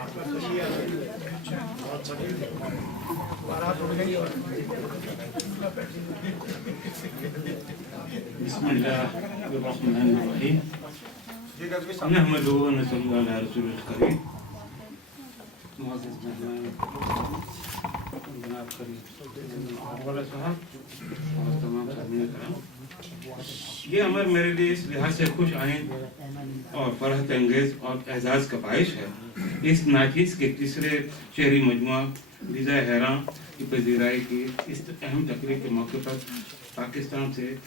बिस्मिल्लाहिर्रहमानिर्रहीम। नहमदुहु व नसल्लु अला रसूलिल करीम। मुअज़्ज़िज़ मेहमान जनाब करीम वाला साहब और तमाम सामने कराम, ये अमर मेरे लिए इस लिहाज से खुश आइंद और फरहत अंगेज और एजाज़ का बाइश है, इस नाचीज़ के तीसरे शहरी मजमुआ वीज़ा हैरान की पजीराई की इस अहम तकरीब के मौके पर पाकिस्तान से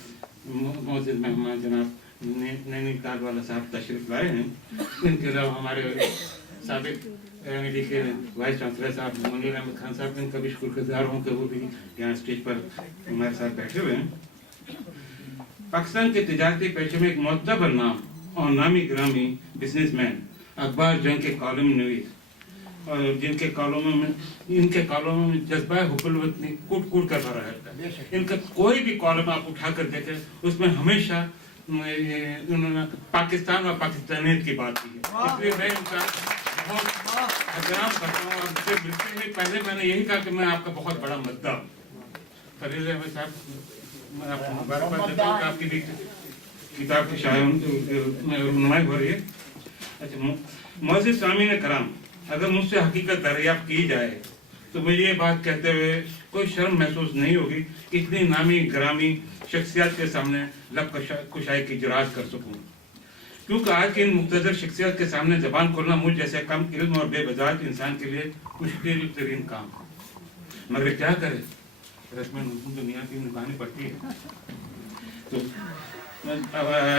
मुअज़्ज़िज़ मेहमान जनाब नैनीताल वाला साहब तशरीफ़ लाए हैं। इनके अलावा हमारे साबिक एमडी के वाइस चांसलर साहब मुनीर अहमद खान साहब, इनका भी शुक्रगुजार हूँ कि वो भी यहाँ स्टेज पर हमारे साथ बैठे हुए हैं। पाकिस्तान के तिजारती पेशे में एक मोतबर नाम और नामी ग्रामी बिजनेसमैन अखबार जंग के कॉलम नवीस और जिनके कॉलमों में इनके कॉलमों में जज्बा हुकूमत ने कूट कूट कर भरा रहता है। इनका कोई भी कॉलम आप उठा कर देखें, उसमें हमेशा उन्होंने पाकिस्तान और पाकिस्तानियत की बात की है। इसलिए मैं इनका बहुत एहतराम करता हूँ। और उससे मिलते ही पहले मैंने यही कहा कि मैं आपका बहुत बड़ा मद्दा फरीद अहमद साहब, मैं आपको मुबारकबाद देता हूँ कि आपकी भी किताब की शायद नुमाई हो रही है। अच्छा, मुअज़्ज़िज़ सामीन कराम, अगर मुझसे हकीकत दरियाफ्त की जाए तो मुझे ये बात कहते हुए कोई शर्म महसूस नहीं होगी कि इतनी नामी ग्रामी शख्सियत के सामने लब कुशाई की जुरात कर सकूँ, क्योंकि आज की इन मुख्तदर शख्सियत के सामने ज़बान खोलना मुझ जैसे कम इल्म और बेबजात इंसान के लिए मुश्किल तरीन काम, मगर क्या करे, रस्में दुनिया की निभानी पड़ती है। तो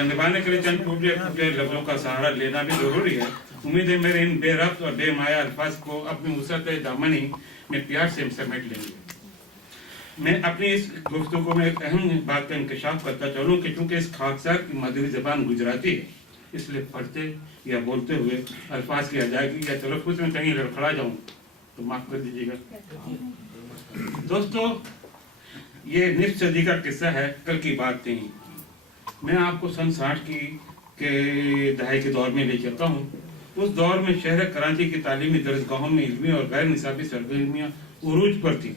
निभाने के लिए चंद टूटे फूटे लफ्ज़ों का सहारा लेना भी ज़रूरी है। उम्मीद है मेरे इन बेरब्त और बेमाया अल्फाज को अपनी वसअत दामनी में प्यार से समेट लेंगे। मैं अपनी इस गुफ्तगू में एक अहम बात का इंकशाफ करता चलूँ कि चूँकि इस खाकसार की मादरी ज़बान गुजराती है, इसलिए पढ़ते या बोलते हुए अल्फाज की अदायगी या तलफ़्फ़ुज़ में कहीं लड़खड़ा जाऊँ तो माफ़ कर दीजिएगा। दोस्तों, ये निस्फ सदी का किस्सा है, कल की बात नहीं। मैं आपको सन 60 के दहाई के दौर में ले चलता हूँ। उस दौर में शहर कराची की तालीमी दरसगाहों में इल्मी और गैर निसाबी सरगर्मियाँ उरूज पर थी।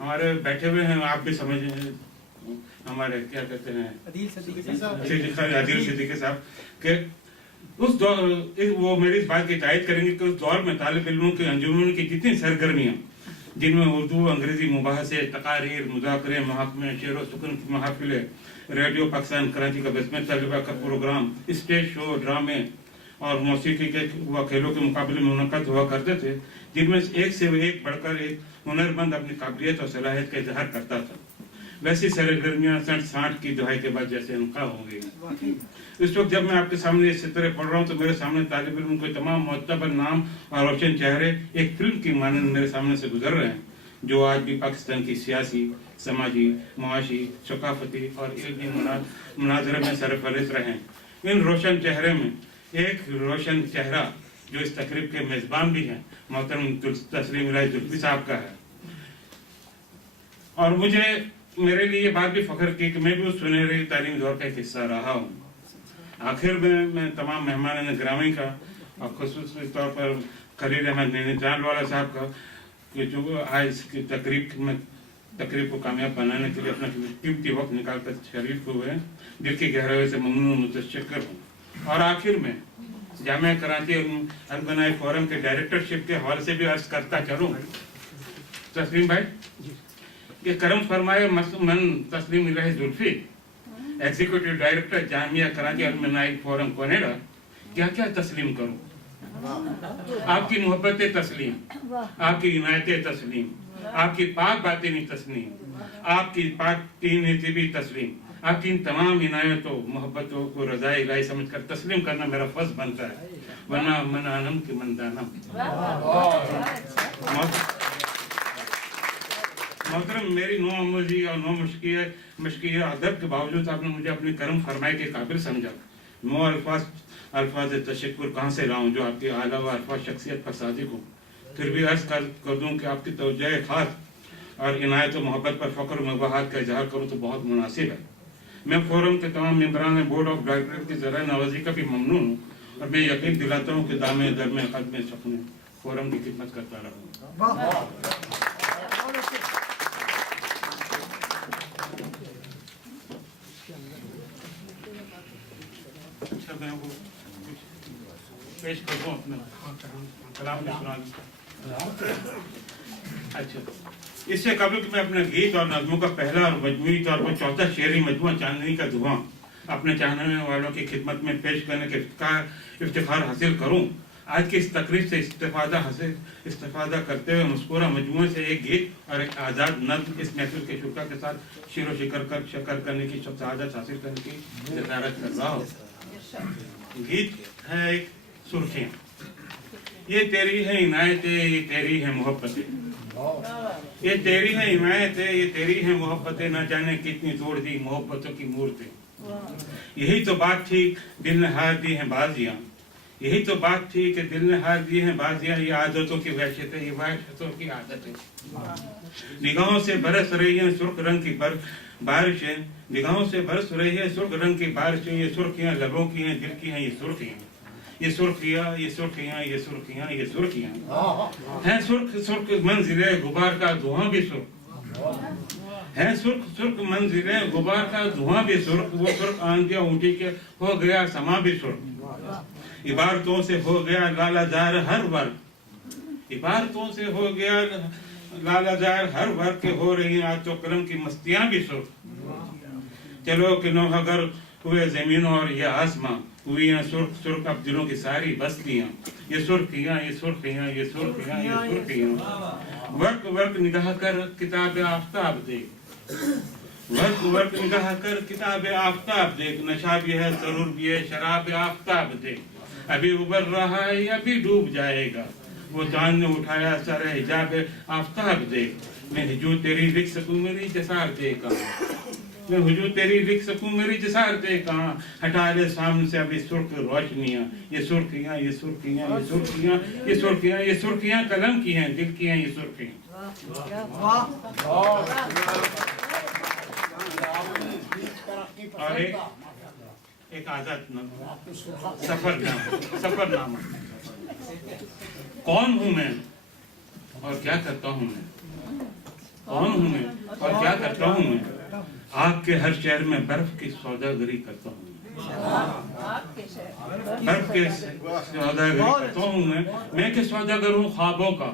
हमारे बैठे हुए हैं, आप भी समझ हमारे क्या कहते हैं आदिल सिद्दीकी साहब के उस दौर, वो मेरी इस बात की तायद करेंगे कि उस दौर में तालिब इल्मों के अंजुमन की जितनी सरगर्मियाँ, जिनमें उर्दू अंग्रेजी मुबाहसे, तकारीर, मुज़ाकरे, महफ़िलें, शेर व सुकून की महफ़िलें, रेडियो पाकिस्तान कराची का बस्मत तलबा का प्रोग्राम, स्टेज शो, ड्रामे और मौसीकी के व खेलों के मुकाबले में मुनक़द हुआ करते थे, जिनमें एक से एक बढ़कर एक हुनरमंद अपनी काबिलियत और सलाहियत का इजहार करता था। वैसी सरगर्मियाँ सन 60 की दहाई के बाद जैसे उनका हो गई। इस वक्त जब मैं आपके सामने इस सिलसिले पढ़ रहा हूँ तो मेरे सामने तालिब इल्म के तमाम मोतबर नाम और रोशन चेहरे एक फिल्म की मानंद मेरे सामने से गुजर रहे हैं, जो आज भी पाकिस्तान की सियासी, समाजी, मुआशी, सकाफती और इल्मी मुनाज़रे में सरफहरिस्त रहे हैं। इन रोशन चेहरे में एक रोशन चेहरा जो इस तकरीब के मेज़बान भी हैं, मोहतरम तस्लीम इलाही जुल्फी साहब का है। और मुझे मेरे लिए ये बात भी फ़ख्र की कि मैं भी उस सुनहरे तालीमी दौर का एक हिस्सा रहा हूँ। आखिर में मैं तमाम मेहमान ग्रामी का और ख़ुसूसी तौर पर खलील अहमद नैनीताल वाला साहब का, कि जो आज इसकी तकरीब को कामयाब बनाने के लिए अपना कीमती वक्त निकाल कर शरीफ हुए हैं, दिल की गहराई से ममनून और मुतशक्किर हूँ। और आखिर में जामिया कराची अलबनाई फोरम के डायरेक्टरशिप के हवाले से भी अर्ज करता चलूँ तस्लीम भाई कि करम फरमाए मन तस्लीम इलाही जुल्फी, एग्जीक्यूटिव डायरेक्टर जामिया कराची अलबनाई फोरम कनाडा, क्या क्या तस्लीम करूँ। आपकी मोहब्बत तस्लीम, आपकी इनायत तस्लीम, आपकी पाक बातिनी तस्लीम, आपकी पाक तीन तस्लीम, आपकी इन तमाम इनायतों मोहब्बतों को रज़ाए इलाही समझ कर तस्लीम करना मेरा फर्ज बनता है, वरना मन आनम की मन दानम। मोहतरम, मेरी नो अमली और नो मुश्किल अदब के बावजूद आपने मुझे अपनी करम फरमाई के काबिल समझा। नो अल्फाज तशक्कुर कहाँ से लाऊं जो आपकी आला व अल्फाज शख्सियत पर सादिक हो। फिर भी अर्ज कर दूँ कि आपकी तवज्जो खास और इनायत व मोहब्बत पर फ़ख्र मुबाहत का इजहार करूँ तो बहुत मुनासिब है। मैं फोरम के तमाम मेंबरान बोर्ड ऑफ डायरेक्टर की ज़रा नवाजी का भी ममनून हूँ اور میں یقین دلاتا ہوں کہ دامے درمے قدمے سپنے فورم کی خدمت کرتا رہوں. اچھا میں وہ پیش کر دوں اپنا کلام میں سنا دوں. اچھا اس سے قبل کہ میں اپنے گیت اور نظموں کا پہلا اور مجموعی طور پر چوتھا شعری مجموعہ چاندنی کا دھواں اپنے چاہنے والوں کی خدمت میں پیش کرنے کے افتخار حاصل کروں، آج کی اس تقریب سے استفادہ کرتے ہوئے مذکورہ مجموعے سے ایک گیت اور ایک آزاد نظم اس محفل کے شرکا کے ساتھ شیر و شکر کرنے کی سعادت حاصل کرنے کی جسارت کر رہا ہوں. گیت ہے ایک سرخیاں. یہ تیری ہے عنایت، یہ تیری ہے محبت، یہ تیری ہے حمایت، یہ تیری ہے محبت، نہ جانے کتنی توڑ دی محبتوں کی مورتیں. یہی تو بات تھی دل نے ہار دی ہیں بازیاں، یہی تو بات تھی کہ دل نے ہار دی ہیں بازیاں. یہ عادتوں کی وحشت ہے، یہ وحشتوں کی عادت ہے. نگاہوں سے برس رہی ہیں سرخ رنگ کی بارشیں، نگاہوں سے برس رہی ہے سرخ رنگ کی بارشیں. یہ سرخیاں لبوں کی ہیں، دل کی ہیں یہ سرخیاں. یہ سرخیاں، یہ سرخیاں، یہ سرخیاں، یہ سرخیاں ہیں. سرخ سرخ منزل غبار کا دھواں بھی سرخ ہے، سرخ سرخ منزل غبار کا دھواں بھی سرخ. وہ سرخ آندیاں اونٹی کے ہو گیا سما بھی سرخ. عبارتوں سے ہو گیا لالا زار ہر ورق، عبارتوں سے ہو گیا لالا زار ہر ورق کے ہو رہی آج تو قلم کی مستیاں بھی سرخ. چلو کہ نوح گر ہوئے زمینوں اور یہ آسماں ہوئی ہیں سرخ سرخ اب دلوں کی ساری بستیاں. یہ سرخیاں، یہ سرخیاں، یہ سرخیاں، یہ سرخیاں. ورق ورق نگاہ کر کتاب آفتاب دیکھ، ورق ورق نگاہ کر کتاب آفتاب دیکھ. نشہ بھی ہے سرور بھی ہے شراب آفتاب دیکھ. ابھی ابھر رہا ہے ابھی ڈوب جائے گا، وہ چاند نے اٹھایا سر حجاب آفتاب دیکھ. میں ہجو تیری لکھ سکوں میری جسار دے کہاں، میں ہجو تیری لکھ سکوں میری جسار دے کہاں. ہٹا لے سامنے سے ابھی سرخ روشنیاں. یہ سرخیاں، یہ سرخیاں، یہ سرخیاں، یہ سرخیاں، یہ سرخیاں قلم کی ہیں دل کی ہیں یہ سرخیاں. اور ایک آزاد سفر نامہ. کون ہوں میں اور کیا کرتا ہوں میں، کون ہوں میں اور کیا کرتا ہوں میں. آگ کے ہر شہر میں برف کی سوداگری کرتا ہوں، برف کے سوداگری کرتا ہوں میں کہ سوداگر ہوں خوابوں کا،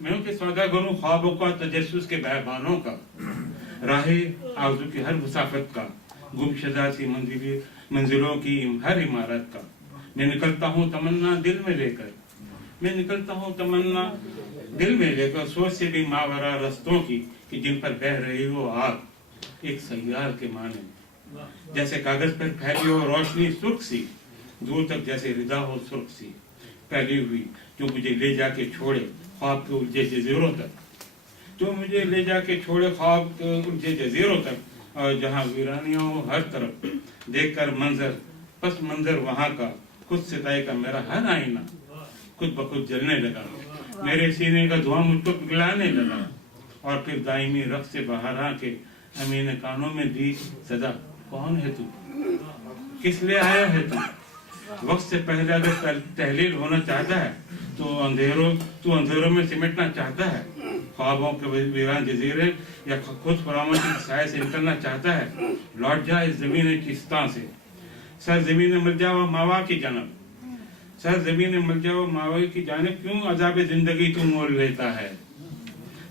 میں کہ سوداگر ہوں خوابوں کا، تجسس کے بیابانوں کا، راہ آرزو کی ہر مسافت کا، گمشدہ سی منزلوں کی ہر عمارت کا. میں نکلتا ہوں تمنا دل میں لے کر، میں نکلتا ہوں تمنا دل میں لے کر، سوچ سے بھی ماورا رستوں کی کہ جن پر بہ رہی ہو آگ ایک سیار کے معنی. جیسے کاغذ پر پھیلی ہو روشنی سرخ سی، دور تک جیسے ردا ہو سرخ سی پھیلی ہوئی، جو مجھے لے جا کے چھوڑے خواب کے الجھے جزیروں تک، جو مجھے لے جا کے چھوڑے خواب کے الجھے جزیروں تک. اور جہاں ویرانیاں ہو ہر طرف، دیکھ کر منظر پس منظر وہاں کا، خود ستائی کا میرا ہر آئینہ خود بخود جلنے لگا. میرے سینے کا دھواں مجھ کو پگلانے لگا. اور پھر دائمی رقص سے بہاراں کے امین کانوں میں دی صدا، کون ہے تو، کس لیے آیا ہے تو. وقت سے پہلے اگر تحلیل ہونا چاہتا ہے تو اندھیروں میں سمٹنا چاہتا ہے، خوابوں کے ویران جزیرے یا خود فراموشی کی سائے سے نکلنا چاہتا ہے. لوٹ جا اس زمین چستاں سے، سر زمین مل جاؤ ماوا کی جانب، سر زمین مل جاؤ ماوا کی جانب. کیوں عذاب زندگی تو مول لیتا ہے.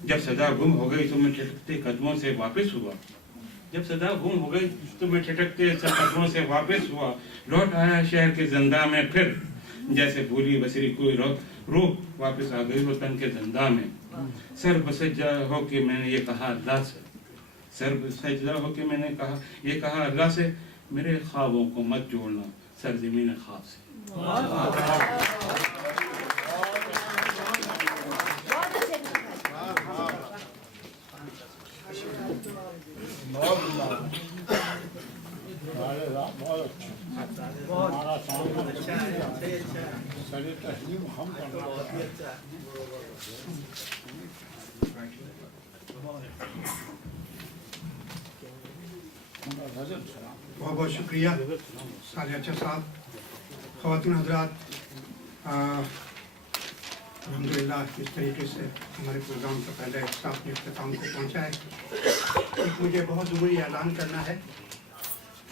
جب صدا گم ہو گئی تو میں چھٹکتے قدموں سے واپس ہوا، جب صدا گم ہو گئی تو میں چھٹکتے قدموں سے واپس ہوا. لوٹ آیا شہر کے زندہ میں پھر، جیسے بھولی بسری کوئی روح واپس آ گئی وہ تن کے زندہ میں. سر بسجدہ ہو کے میں نے یہ کہا اللہ سے، سر بسجدہ ہو کے میں نے یہ کہا اللہ سے، میرے خوابوں کو مت جوڑنا سرزمین خواب سے. بہت بہت شکریہ سالیہ صاحب. ख़वातीन हज़रात, अल्हम्दुलिल्लाह इस तरीके से हमारे प्रोग्राम का पहला हिस्सा अपने इख्तिताम को पहुँचा है। एक मुझे बहुत ज़रूरी ऐलान करना है,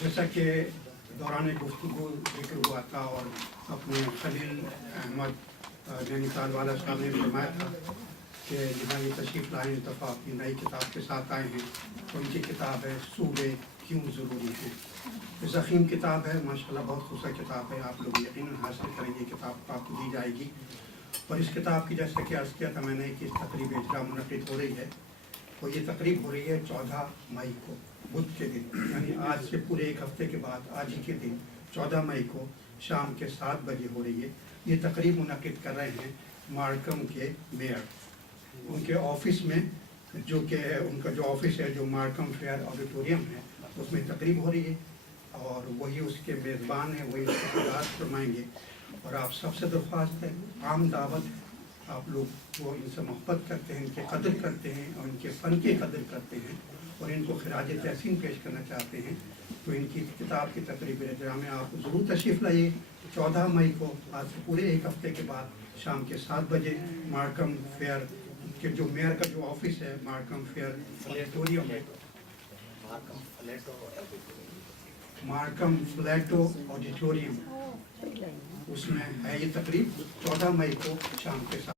जैसा कि दौरान गुफ्तगू जिक्र हुआ था और अपने खलील अहमद नैनीताल वाला साहब ने फरमाया था कि जहाँ ये तशरीफ़ लाए इस दफ़ा अपनी नई किताब के साथ आए हैं, तो उनकी किताब है सूबे क्यों ज़रूरी हैं। ज़ख़ीम किताब है, माशाल्लाह बहुत खूबसूरत किताब है, आप लोग यकीनन हासिल करेंगे, किताब आपको दी जाएगी। और इस किताब की जैसे कि अर्ज़ किया था मैंने कि इस तकरीब इजरा मुनक़िद हो रही है, तो ये तकरीब हो रही है 14 मई को, बुध के दिन, यानी आज से पूरे एक हफ़्ते के बाद आज ही के दिन 14 मई को शाम के 7 बजे हो रही है। ये तकरीब मुनक़िद कर रहे हैं मार्कम के मेयर, उनके ऑफिस में, जो कि उनका जो ऑफिस है जो मार्कम फेयर ऑडिटोरियम है, उसमें तकरीब हो रही है और वही उसके मेज़बान हैं, वही उसके सदारत फरमाएंगे। और आप सबसे दरख्वास्त है, आम दावत, आप लोग वो इनसे मोहब्बत करते हैं, इनके कदर करते हैं और इनके फ़न की कदर करते हैं और इनको खिराज तहसीन पेश करना चाहते हैं, तो इनकी किताब की तकरीब इजरा में आप ज़रूर तशरीफ़ लाइए 14 मई को, आज से पूरे एक हफ़्ते के बाद शाम के 7 बजे मार्कम फेयर के जो मेयर का जो ऑफिस है मार्कम फेयर ऑडिटोरियम है, मार्कम फ्लैटो ऑडिटोरियम, उसमें है ये तकरीब 14 मई को शाम के 7।